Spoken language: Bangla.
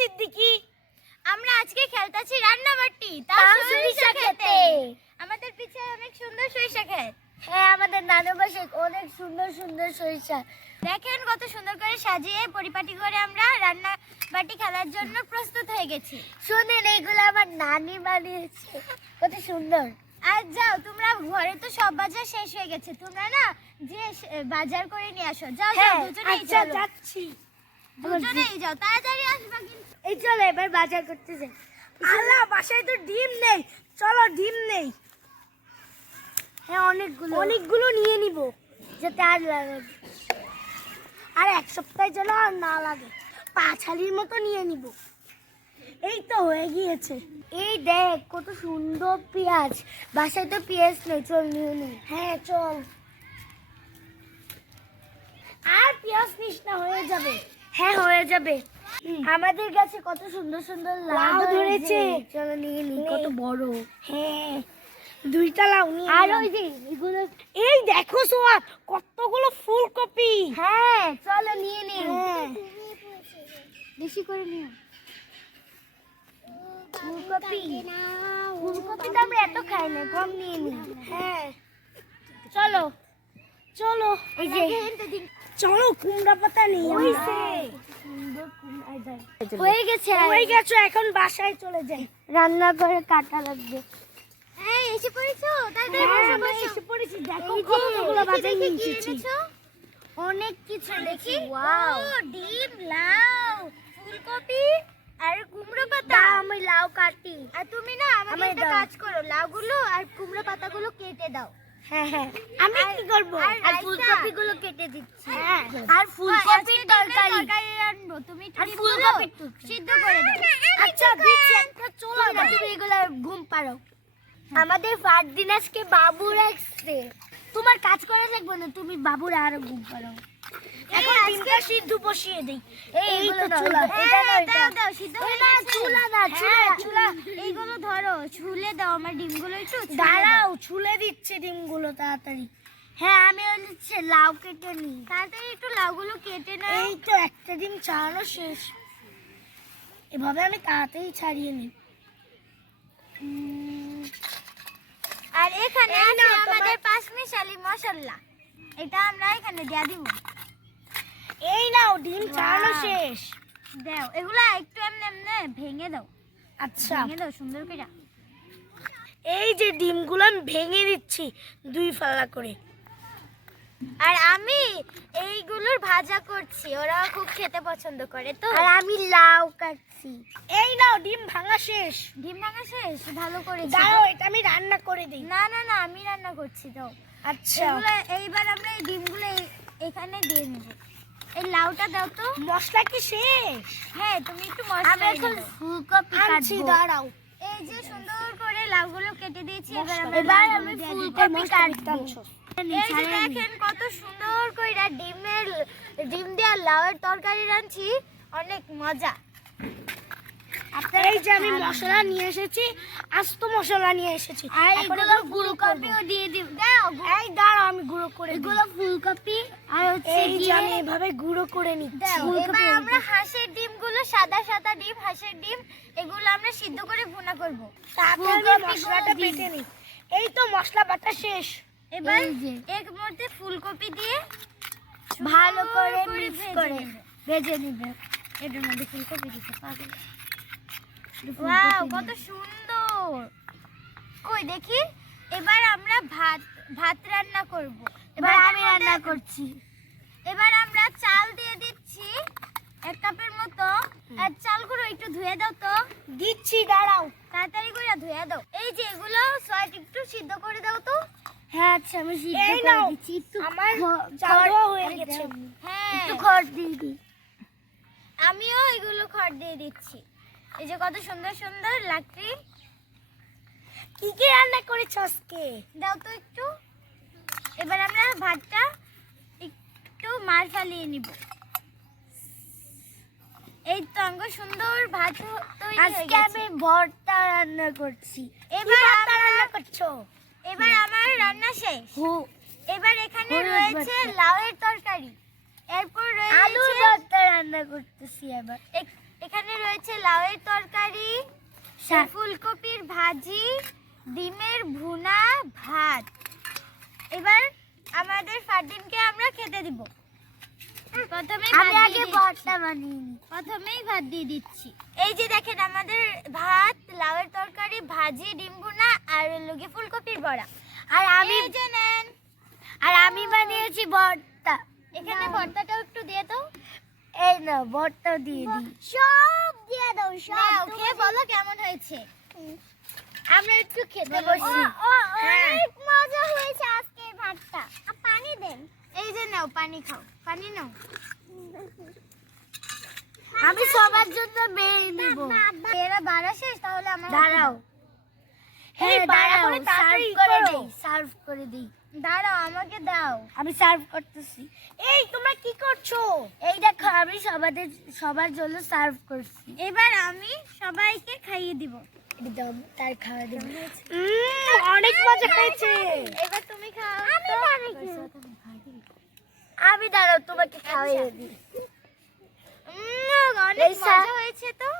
সিদ্দিকী। আমরা আজকে খেলতেছি রান্নাবাটি, তাও সরিষা খেতে। আমাদের পিছে অনেক সুন্দর সরিষা ক্ষেত। হ্যাঁ, আমাদের নানু বাসায় অনেক সুন্দর সুন্দর সরিষা। দেখেন কত সুন্দর করে সাজিয়ে পরিপাটি করে আমরা রান্নাবাটি খেলার জন্য প্রস্তুত হয়ে গেছি। শুনেন, এইগুলো আমার নানি বানিয়েছে, কত সুন্দর। আর যাও, তোমরা ঘরে তো সব বাজার শেষ হয়ে গেছে, তোমরা না যে বাজার করে নিয়ে আসো। যাও যাও, দুজনেই আচ্ছা চলো। যাচ্ছি। দুজনেই যাও, তাড়াতাড়ি আসবা কিন্তু। এই চলো এবার বাজার করতে যাই। আল্লাহ, বাসায় তো ডিম নেই, চলো ডিম নেই। হ্যাঁ, অনেকগুলো নিয়ে নিব, যাতে আর লাগে, আর এক সপ্তাহের জন্য আর না লাগে। 5 হালির মতো নিয়ে নিব। এই তো হয়ে গিয়েছে। এই দেখ কত সুন্দর পেঁয়াজ, বাসায় তো পেঁয়াজ নেই, চল নিয়ে নি। হ্যাঁ চল। আর পেঁয়াজ নিস না, হয়ে যাবে। হ্যাঁ হয়ে যাবে। আমাদের কাছে কত সুন্দর সুন্দর লাউ ধরেছে, চলো নিয়ে নি। কত বড়। হ্যাঁ, 2টা লাউ নিয়ে। আর ওই যে এগুলো, এই দেখো সোয়াদ, কতগুলো ফুলকপি। হ্যাঁ চলো নিয়ে নি। বেশি করে নিও। ফুলকপি তো আমরা এত খাই না, কম নিয়ে নি। হ্যাঁ চলো চলো। এই যে চলো, কুমড়া পাতা নেই। হয়ে গেছে, এখন বাসায় চলে যাই, রান্না করে কাটা লাগবে। এই এসে পড়েছো, তাড়াতাড়ি হ্যাঁ, বসো আমরা বসো। এসে পড়েছি। দেখো এই যে, কতগুলো দেখি, বাজার দেখি, নিয়ে কি এসেছি। এনেছো? অনেক কিছু দেখি, ওয়াও। ও, ডিম, লাউ, ফুলকপি আর কুমড়ো পাতা। আমি লাউ কাটি। আর তুমি না আমাকে আমায় একটা দাও। কাজ করো, লাউগুলো আর কুমড়ো পাতাগুলো কেটে দাও। হ্যাঁ হ্যাঁ, আমি কি করব? আর আর রাইসা? ফুলকপিগুলো কেটে দিচ্ছি। হ্যাঁ, আর আজকে ফুলকপির ডিমের তরকারি। রান্নবো, তুমি একটু আর ডিমগুলো ফুলকপির তরকারি। সিদ্ধ করে দাও। আচ্ছা দিচ্ছি, একটা চলো না, তুমি এগুলো ঘুম পাড়ো। আমাদের ফারদিন আজকে বাবু রাখছে, তোমার কাজ করে লাগবে না, তুমি বাবুর আরো ঘুম পাড়ো। এখন ডিমটা সিদ্ধ বসিয়ে দেই। এই তো চুলা, এটা না এটা। দাও দাও, সিদ্ধ হয়ে না, গেছে। চুলা না, হ্যাঁ, চুলা। এইগুলো ধরো, ছুলে দাও আমার ডিমগুলো একটু ছুলে দাও। দাঁড়াও, ছুলে দিচ্ছে ডিমগুলো তাড়াতাড়ি। হ্যাঁ, আমি হচ্ছে লাউ কেটে নিই। তাড়াতাড়ি একটু লাউগুলো কেটে নাও। এই তো একটা ডিম ছাড়ানো শেষ। এভাবে আমি তাড়াতাড়ি ছাড়িয়ে নিই। আর এখানে এই আছে নাও তোমার- আমাদের পাঁচমিশালি মশলা, এটা আমরা এখানে দিয়ে দিব। এই নাও, ডিম ছাড়ানো Wow. শেষ। দাও, এগুলা একটু এমনি এমনি ভেঙে দাও, আচ্ছা, ভেঙে দাও সুন্দর করে। এই যে ডিমগুলো আমি ভেঙে দিচ্ছি 2 ফালা করে। আর আমি এইগুলোর ভাজা করছি, ওরা খুব খেতে পছন্দ করে তো। আর আমি লাউ কাটছি। এই নাও, ডিম ভাঙা শেষ। ডিম ভাঙা শেষ, ভালো করেছি। দাঁড়াও, এটা আমি রান্না করে দিই। না না না, আমি রান্না করছি তো। আচ্ছা, এগুলো এইবার আমরা এই ডিমগুলো এখানে দিয়ে নেব। এই লাউটা দাও তো। মশলা কি শেষ? হ্যাঁ, তুমি একটু আমি মশলা এখন দাও। ফুলকপি কাটছি, দাঁড়াও। এই যে সুন্দর করে লাউগুলো কেটে দিয়েছি, এবার এবার লাউগুলো আমি দিয়ে ফুলকপি দিই। কাটবো। এই যে দেখেন কত সুন্দর করে ডিম দিয়ে লাউয়ের তরকারি রাঁধছি, অনেক মজা। এই যে আমি মশলা নিয়ে এসেছি, আস্ত মশলা নিয়ে এসেছি। আর এখন এগুলো এগুলো গুঁড়ো করবো। ফুলকপিও দিয়ে দিব। দাও, এই দাঁড়াও, আমি গুঁড়ো করে দিই। এগুলো ফুলকপি আর হচ্ছে এই যে আমি গিয়ে এভাবে গুঁড়ো করে নিচ্ছি। দাও। এবার আমরা হাঁসের ডিমগুলো, সাদা সাদা ডিম, হাঁসের ডিম, এগুলো আমরা সিদ্ধ করে ভুনা করব। তারপর আমি ফুলকপিগুলো মশলাটা দিই। বেটে নিই। এই তো মশলা বাটা শেষ। এবার এই যে। এর মধ্যে ফুলকপি দিয়ে ভালো করে সুন্দর মিক্স ভেজে করে নেব। ভেজে নিবে। এটার মধ্যে ফুলকপি দিতে পাগল। ওয়াও, কত সুন্দর। কই দেখি। এবার আমরা ভাত রান্না করব। এবার আমি রান্না করছি। এবার আমরা চাল দিয়ে দিচ্ছি 1 কাপের মতো। আর চালগুলো একটু ধুয়ে দাও তো। দিচ্ছি, দাঁড়াও। তাড়াতাড়ি করে ধুয়ে দাও। এই যে এগুলো সয়াট একটু সিদ্ধ করে দাও তো। হ্যাঁ আচ্ছা, আমি সিদ্ধ এই করে নাও, দিচ্ছি। একটু আমার চাল দেওয়া হয়ে গেছে। হ্যাঁ, একটু খড় দিয়ে দিই। আমিও এগুলো খড় দিয়ে দিচ্ছি। এই যে কত সুন্দর সুন্দর লাকড়ি। কি কি রান্না করেছ আজকে? দাও তো একটু। এবার আমরা ভাতটা একটু মার ফালিয়ে নিব। এই তো আঙ্গ সুন্দর ভাত তৈরি হয়ে আজকে গেছে। আমি ভর্তা রান্না করছি। এবার ভর্তা রান্না করছো? এবার আমার রান্না শেষ। এবার এখানে হলুদ রয়েছে ভর্তা। লাউয়ের তরকারি, এরপর আলুর রয়েছে ভর্তা রান্না করতেছি। এবার এখানে রয়েছে লাউয়ের তরকারি, শাক। ফুলকপির ভাজি, ডিমের ভুনা, ভাত। এবার আমাদের ফারদিনকে আমরা খেতে দিব। প্রথমেই আমি আগে ভর্তা বানিয়ে নিই। প্রথমেই ভাত দিয়ে দিচ্ছি। এই যে দেখেন আমাদের ভাত, লাউয়ের তরকারি, ভাজি, ডিম ভুনা আর লগে ফুলকপির বড়া। আর আমি এই যে নেন। আমি বানিয়েছি ভর্তা। এখানে ভর্তাটাও একটু দিয়ে দাও। এই না ভর্তা দিয়ে দিই। সব দিয়ে দাও, সব। খেয়ে বলো কেমন হয়েছে। আমরা একটু খেতে বসি। অনেক মজা হয়েছে আজকে ভাতটা। পানি দেন। এই যে নাও, পানি খাও। পানি নাও। আমি সবার জন্য বেড়ে নিব। এরা বাড়া শেষ, তাহলে আমার দাঁড়াও। এই দাঁড়াও, করে তাড়াতাড়ি সার্ভ করে দিই। দাঁড়াও, আমাকে দাও। আমি সার্ভ করতেছি। এই তোমরা কি করছো? এই দেখো আমি সবার জন্য সার্ভ করছি। এবার আমি সবাইকে খাইয়ে দিব। একদম তার খাওয়া দেব। অনেক মজা হয়েছে। এবার তুমি খাও। আমি দাঁড়াও তোমাকে খাওয়াইয়ে দিই। অনেক মজা হয়েছে তো।